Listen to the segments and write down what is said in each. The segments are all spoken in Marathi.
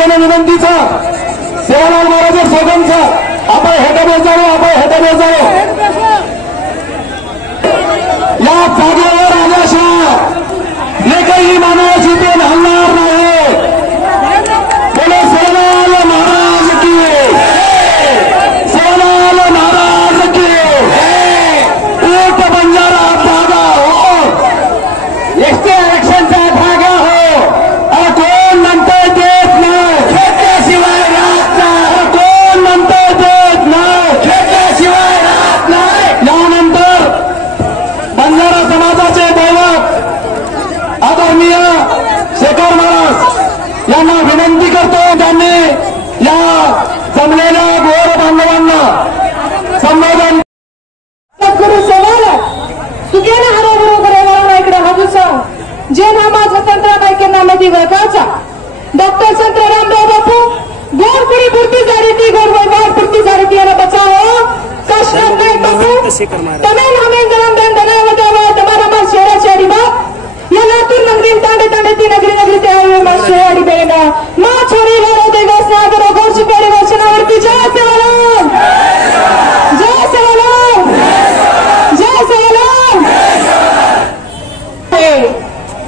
नम्रतेने विनंतीचा सेवालाल महाराज सोगनचा आपण हेटावर जाऊ या जागेवर आल्याशिवाय एकही माणूस इथून हलणार नाही. बोलो सेवालाल महाराज की, सेवालाल महाराज की. ऊट बंजारा धागा हो, एसटी आरक्षणचा धागा हो. कोण म्हणतोय देत नाही, खेळल्याशिवाय राहत नाही. कोण म्हणतोय देत नाही, खेळल्याशिवाय राहत नाही. यानंतर बंजारा समाजाचे दैवत आदरणीय शेखर महाराज यांना विनंती करतो, त्यांनी या जमलेल्या गोर बांधवांना संबोधन. सद्गुरु सेवाला सुगेने हरवरो गरेवाला इकडे हजूसा जे नामा स्वतंत्र नायके नामाची वळखाचा डॉक्टर संत रामराव बापू गोर पुरी पूर्ती झाली ती गोर वैभव पूर्ती झाली ती याला बचाओ. काश्मीर नायक बापू तमेन हमें जन्म देन धनाय वटावा तुम्हारा मा शेरा शेरी बाप या लातूर नगरी तांडे तांडे ती नगरी ते आवे मा शेरी बेना मा छोरी लरो दे गोसना करो गोर सुपेरी वचनावरती जय सेवालाल, जय सेवालाल, जय सेवालाल.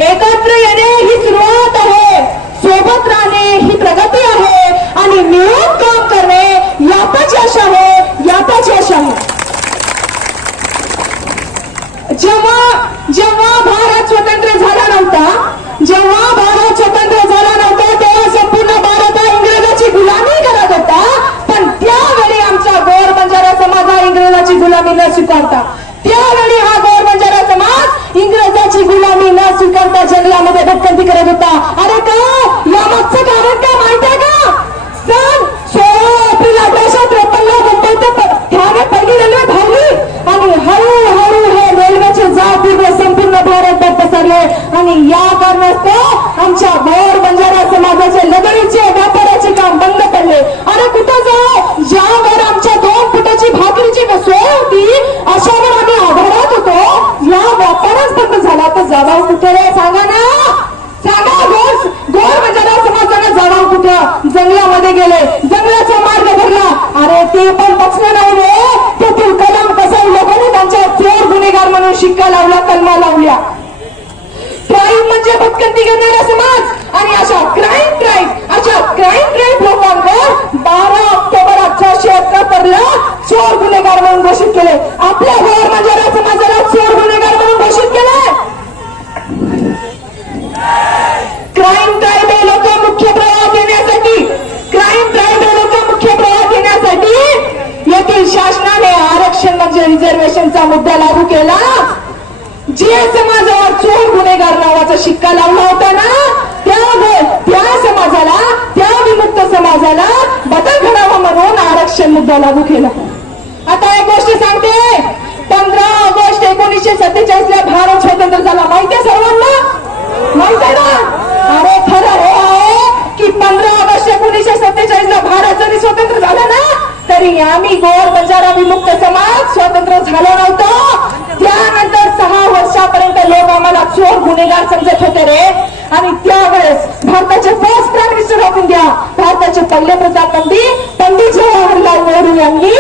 एकत्र येणे ही सुरुवात आहे, सोबत राहणे ही प्रगती आहे आणि मिळून काम करणे यातच यश आहे, यातच यश आहे. जेव्हा भारत स्वतंत्र झाला नव्हता, तेव्हा संपूर्ण भारत हा इंग्रजाची गुलामी करत होता. पण त्यावेळी आमचा गोर बंजारा समाज हा इंग्रजाची गुलामी न स्वीकारता, त्यावेळी हा गोर बंजारा समाज इंग्रजाची गुलामी न स्वीकारता जंगलामध्ये भटकंती करत होता. अरे का यामागचं कारण काय माहितीये का? सन 16 एप्रिल 1853 मुंबईत ठाणे पहिली रेल्वे धावली आणि हळूहळू हे रेल्वेचे जाळ पूर्ण संपूर्ण भारतभर पसरले आणि या कारणास्तव आमच्या गोर बंजारा समाजाचे लगडीचे व्यापाराचे काम बंद पडले. अरे कुठं जाऊ, ज्यावर आमच्या 2 फुटाची भाकरीची सोय होती अशावर आम्ही आधारात होतो, या व्यापारच बंद झाला तर जागाव कुठे रे? सांगा ना, सांगा. गोर बंजारा समाजाने जागाव कुठं? जंगलामध्ये गेले, जंगलाचा मार्ग भरला. अरे ते पण बचलं नाही रे, तेथील कलम कसा लोकांनी त्यांच्या चोर गुन्हेगार म्हणून शिक्का लावला, कलमा लावल्या. क्राईम म्हणजे भटकंती करणारा समाज आणि अशा क्राईम लोकांवर 12 ऑक्टोबर 1871 चोर गुन्हेगार म्हणून घोषित केले. आपल्या गोर बंजारा समाजाला चोर गुन्हेगार म्हणून घोषित केले. क्राईम ट्रायबल लोक मुख्य प्रवाह देण्यासाठी येथील शासनाने आरक्षण म्हणजे रिझर्वेशनचा मुद्दा लागू केला. जे समाजावर चोर गुन्हेगार नावाचा शिक्का लावला होता ना, त्या समाजाला, त्या विमुक्त समाजाला बदल घडावा म्हणून आरक्षण मुद्दा लागू केला. आता एक गोष्ट सांगते, 15 ऑगस्ट 1947 भारत स्वतंत्र झाला. माहितीये सर्वांना? माहिती ना? अरे खरं हे आहे की 15 ऑगस्ट 1947 भारत जरी स्वतंत्र झाला ना, तरी आम्ही गोर बंजारा विमुक्त समाज स्वतंत्र झालो नव्हतो. त्यानंतर 6 वर्षापर्यंत लोक आम्हाला चोर गुन्हेगार समजत होते रे. आणि त्यावेळेस भारताचे first prime minister of India, भारताचे पहिले प्रधानमंत्री पंडित जवाहरलाल नेहरू यांनी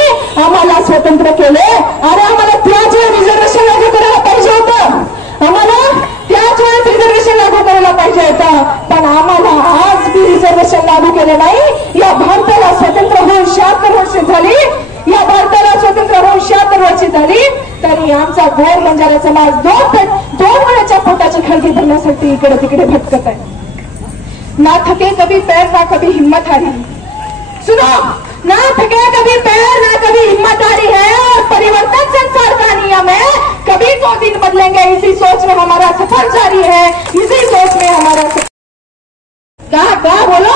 आम्हाला स्वतंत्र केले. अरे आम्हाला त्याच वेळेस रिझर्वेशन लागू करायला पाहिजे होतं, आम्हाला त्याच वेळेस रिझर्वेशन लागू करायला पाहिजे होतं. पण आम्हाला आज बी रिझर्वेशन लागू केले नाही. या भारताला स्वतंत्र होऊन 76 वर्ष झाली, या भारताला स्वतंत्र होऊन 76 वर्ष झाली, तरी आमचा गोर बंजारा समाज 2 वेळेच्या पोटाची खळगी भरण्यासाठी इकडे तिकडे भटकत आहे. ना थके कभी पैर ना कभी हिम्मत हारी. सुनो, ना थके कभी पैर ना कभी हिम्मत हारी है और परिवर्तन संसार का नियम है. कभी तो दिन बदलेंगे, इसी सोच में हमारा सफर जारी है, इसी सोच में हमारा का बोलो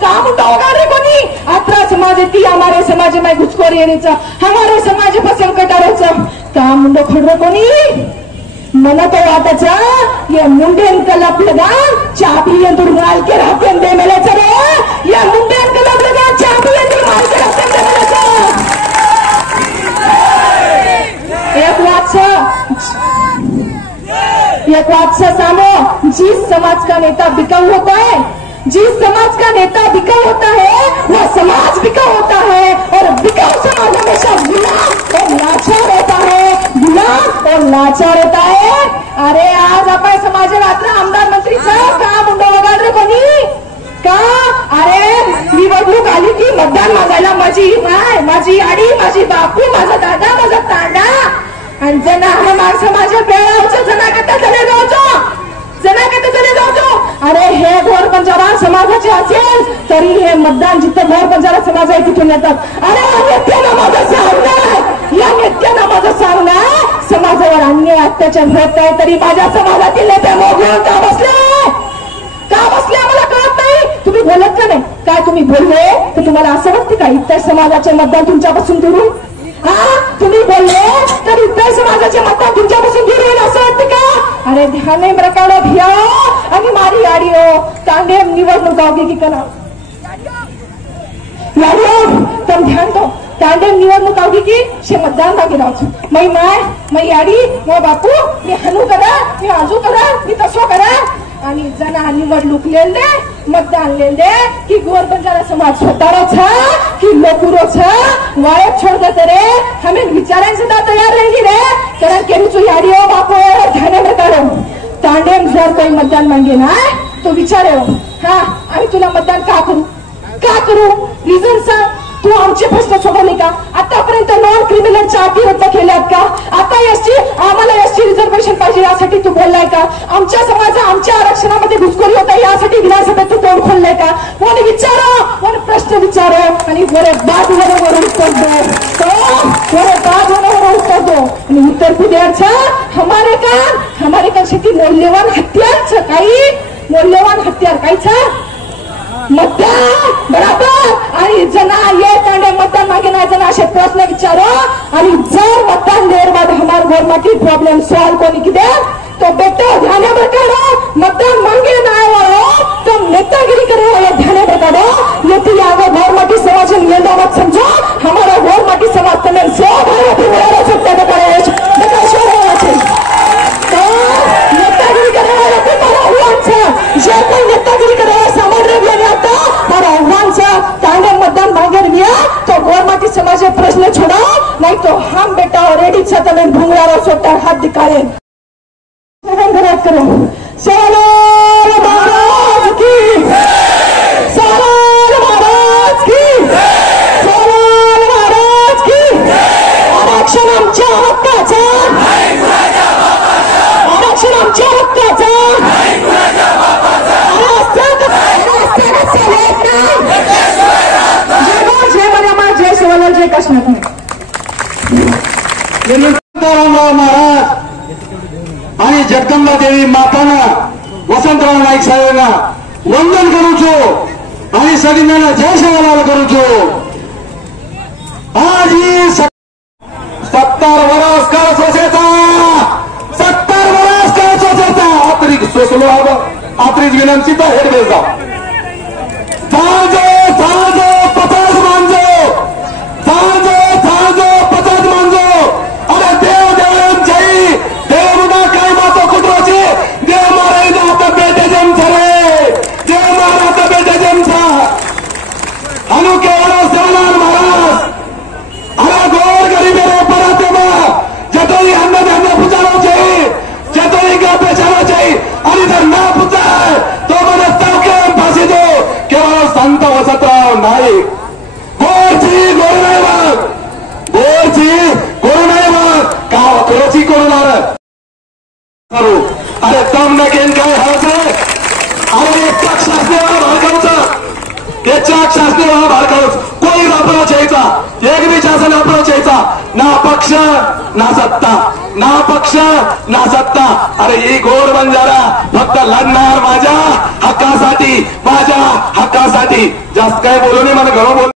काम उठाओगा रे कोणी. आपला समाज येते, हमारे समाज में घुसखोरी येण्याचा, हमारे समाज पर संकट आल्याचं काम मुंड फडर कोणी. मला तो वाटायचा या मुंडेन कलप लगा चाबी अंदर माल के रहते दे मेलेचं रे. या मुंडेन कलप लगा चाबी अंदर माल के रहते दे मेलेचं. एक वाद से सामो, जिस समाज का नेता बिकाऊ होता है जिस समाज का नेता बिकाऊ होता है वह समाज बिकाऊ होता है, और बिकाऊ समाज हमेशा गुलाम और लाचार होता है, गुलाम और लाचार होता है। अरे आज आपण समाजात आमदार मंत्रीचा का मुंडा वगाड रे कोणी का? अरे निवडणूक आली की मतदान मागायला माझी माय, माझी आडी, माझी बापू, माझा दादा, माझा तांडा, आणि जना माग समाजा बेळावचं जना कथा चले जाऊचो, जना कथा चले जाऊचो। अरे हे घोर बंजारा समाजाचे असेल तरी हे मतदान जिथं घोर बंजारा समाज आहे तिथून येतात। अरे या नेत्यानं माझं सांगणं, या नेत्यानं माझं सांगणं, समाजावर अन्याय अत्याचार होत आहे तरी माझ्या समाजातील नेते मोगून का बसले, का बसले आम्हाला कळत नाही। तुम्ही बोलत का नाही? काय तुम्ही बोलले तर तुम्हाला असं वाटतं का इतर समाजाचे मतदान तुमच्यापासून दूर? हा, तुम्ही बोलले तर इतर समाजाचे मतदान तुमच्यापासून दूर होईल असं वाटतं का? अरे ध्याने प्रकार भिया आणि मारी आडियो तांडे निवडणूक होगी की कना याडियो तुम ध्यान दो, तांडे निवडणूक होगी की शे मतदान मागे राहू। मै माय, मै आडी, मै बापू, मी हनू करा, मी आजू करा, मी तसो करा, आणि जना निवडणूक लेल दे, मतदान लेल दे कि गोर बंजारा समाज स्वतःरो छ कि लोकुरो छ, वाळत छोड़ देते रे। हमें विचारांचे सुद्धा तयार रहेंगी रे, कारण केरीचो याडियो बापू ध्याने प्रकारो तांडे जर कोई मतदान मांगे ना तो विचारे हा आम्ही तुला मतदान का करू, का करू, रिझन सांग। तू आमचे प्रश्न सोडवले का? आतापर्यंत नॉन क्रिमिनलच्या अटी रद्द केल्यात का? आता आम्हाला एसटी रिझर्वेशन पाहिजे यासाठी तू बोललाय का? आमच्या समाजा आमच्या आरक्षणामध्ये घुसखोरी होता यासाठी विधानसभेत तू तोंड खोललाय का? कोणी विचारो, कोणी प्रश्न विचारो आणि वरे बाद होण्यावर उत्तर दो, वरे बाद होण्यावर उत्तर दो। आणि उत्तर तू द्यायचं हमारे का शेती मौल्यवान हत्यार काही, मौल्यवान हत्यार कायचं मतदान बराबर। आणि जना ये तांडे मतदान मागे ना जना असे प्रश्न विचारो, आणि जर मतदान देर बाद हमार गवर्नमेंट प्रॉब्लेम सॉल्व कोणी की दे तो बेटा ध्यान रखो, मतदान मांगे ना आयो तो नेतागिरी करे वाला ध्यान रखो। यदि आगे गवर्नमेंट समाज में मत समझो, हमारा गवर्नमेंट समाज तमें सो भारत में सकता है करेश देखा शो होना चाहिए। तो नेतागिरी करे वाला तो मारा आह्वान छ, जे कोई नेतागिरी करे वाला सामान्य भी नहीं आता, मारा आह्वान छ तांडे मतदान मांगे रिया तो गवर्नमेंट समाज में प्रश्न छोड़ो, नहीं तो हम बेटा ऑलरेडी छ तमें भूंगरा रो सोटा हाथ दिखाए करो। सोनार महाराज की, सोनार महाराज की, सोनार महाराज की। आरक्षण आमच्या हक्काचं, आरक्षण आमच्या हक्काचं, जय मला जय शिवलाल जय कृष्ण महाराज आणि जगदंबा देवी माताना वसंतराव नाईक साहेबांना वंदन करूचो आणि सगळ्यांना जय शिवलाल करूचो। आज ही 70 वर्ष का सोसायचा, 70 वर्ष का सोसायचा आतरी सोसलो हवं, आतरीच विनंती तर हेड बेजा थांजो थांजो 50 मांजो, थांजो थांजो 50 मांजो। अरे देव देव जय देव ना काय मातो कुटरोची देव मारे ना आता बेटे जम रे, देव मारा आता बेटे जम हनु केवळ सोनार महाराज। अरे गोर गरीब रे पराते बा जतोई अन्ना धन्ना पुचारो चाहिए, जतोई का बेचारो चाहिए, आणि जर ना पुचार तो मला चौके फाशी दो। केवळ संत वसंतराव नाईक गोरची गोरनाई वाघ, गोरची गोरनाई वाघ का गोरची कोरणार करू। अरे दम नगेन काय हवं, अरे एक शास्त्रीय भाडकावचं, एक शास्त्रीय भाडकावच कोणी अप्रोच यायचा, एक बी शासन अप्रोच यायचा, ना पक्ष ना सत्ता, ना पक्ष ना सत्ता। अरे ही गोर बंजारा फक्त लढणार माझ्या हक्कासाठी, माझ्या हक्कासाठी। जास्त काय बोलू नये, मला घरो बोल